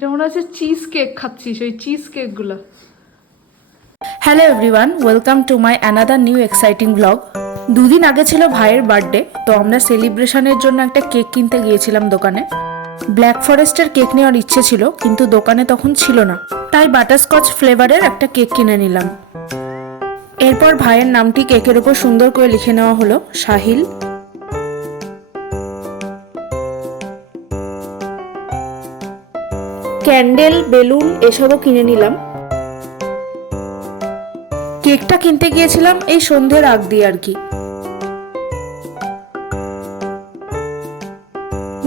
এটা মনে হচ্ছে চিজ কেক খাচ্ছিস, ওই চিজ কেকগুলো। Hello everyone, welcome to my another new exciting blog. দুদিন আগে ছিল ভাইয়ের বার্থডে, তো আমরা সেলিব্রেশনের জন্য একটা কেক কিনতে গিয়েছিলাম দোকানে। ব্ল্যাক ফরেস্টের কেক নেওয়ার ইচ্ছে ছিল, কিন্তু দোকানে তখন ছিল না, তাই বাটারস্কচ ফ্লেভারের একটা কেক কিনে নিলাম। এরপর ভাইয়ের নামটি কেকের উপর সুন্দর করে লিখে নেওয়া হলো, সাহিল। ক্যান্ডেল, বেলুন এসবও কিনে নিলাম। কেকটা কিনতে গিয়েছিলাম এই সন্ধ্যের আগ দিয়ে আর কি।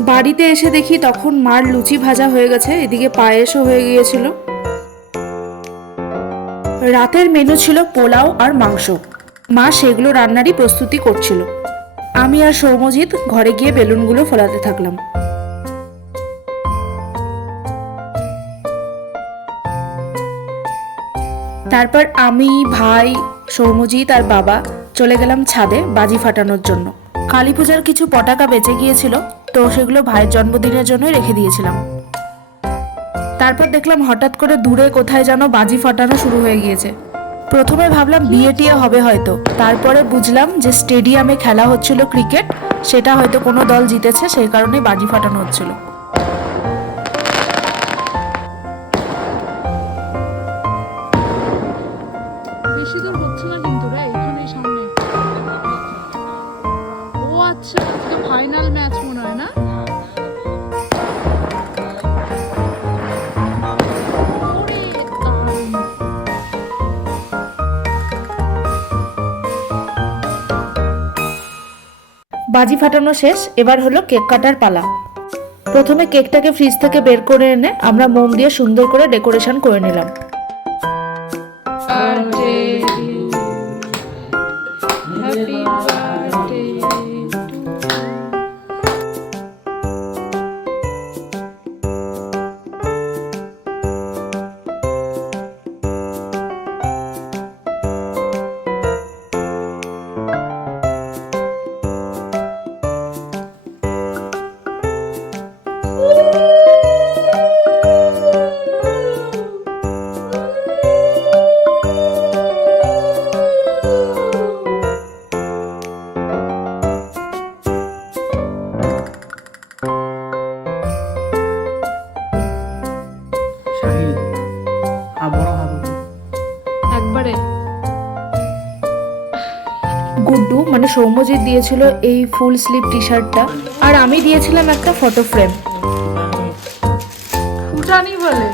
বাড়িতে এসে দেখি তখন মার লুচি ভাজা হয়ে গেছে, এদিকে পায়েসও হয়ে গিয়েছিল। রাতের মেনু ছিল পোলাও আর মাংস। মা সেগুলো রান্নারই প্রস্তুতি করছিল। আমি আর সৌম্যজিৎ ঘরে গিয়ে বেলুনগুলো ফোলাতে থাকলাম। তারপর আমি, ভাই, সৌম্যজিৎ আর বাবা চলে গেলাম ছাদে বাজি ফাটানোর জন্য। কালী পূজার কিছু পটাকা বেঁচে গিয়েছিল, তো সেগুলো ভাইয়ের জন্মদিনের জন্য রেখে দিয়েছিলাম। তারপর দেখলাম হঠাৎ করে দূরে কোথায় যেন বাজি ফাটানো শুরু হয়ে গিয়েছে। প্রথমে ভাবলাম বিয়ে টিয়ে হবে হয়তো, তারপরে বুঝলাম যে স্টেডিয়ামে খেলা হচ্ছিল ক্রিকেট, সেটা হয়তো কোনো দল জিতেছে, সেই কারণে বাজি ফাটানো হচ্ছিল। বেশি দূর হচ্ছে না কিন্তু রে, এখানেই সামনে। ও আচ্ছা, আজকে ফাইনাল ম্যাচ মনে হয় না? বাজি ফাটানো শেষ, এবার হলো কেক কাটার পালা। প্রথমে কেকটাকে ফ্রিজ থেকে বের করে এনে আমরা মোম দিয়ে সুন্দর করে ডেকোরেশন করে নিলাম। একবারে গুড্ডু মানে সৌম্যজিৎ দিয়েছিল এই ফুল স্লিভ টি শার্টটা, আর আমি দিয়েছিলাম একটা ফটো ফ্রেম। ফুটানি বলে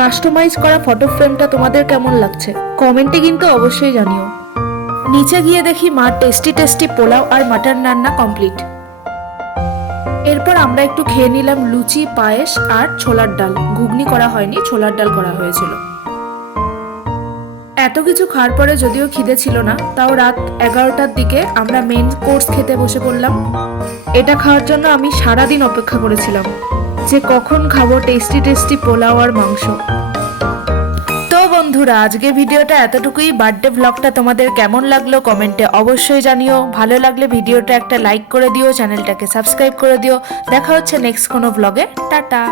কাস্টমাইজ করা ফটো ফ্রেমটা তোমাদের কেমন লাগছে কমেন্টে কিন্তু অবশ্যই জানিও। নিচে গিয়ে দেখি মার টেস্টি টেস্টি পোলাও আর মাটন রান্না কমপ্লিট। এরপর আমরা একটু খেয়ে নিলাম লুচি, পায়েস আর ছোলার ডাল। ঘুগনি করা হয়নি, ছোলার ডাল করা হয়েছিল। এত কিছু খাওয়ার পরে যদিও খিদে ছিল না, তাও রাত 11টার দিকে আমরা মেন কোর্স খেতে বসে পড়লাম। এটা খাওয়ার জন্য আমি সারাদিন অপেক্ষা করেছিলাম যে কখন খাবো টেস্টি টেস্টি পোলাও আর মাংস। তো বন্ধুরা, আজকের ভিডিওটা এতটুকুই। বার্থডে ব্লগটা তোমাদের কেমন লাগলো কমেন্টে অবশ্যই জানিও। ভালো লাগলে ভিডিওটা একটা লাইক করে দিও, চ্যানেলটাকে সাবস্ক্রাইব করে দিও। দেখা হচ্ছে নেক্সট কোনো ব্লগে। টাটা।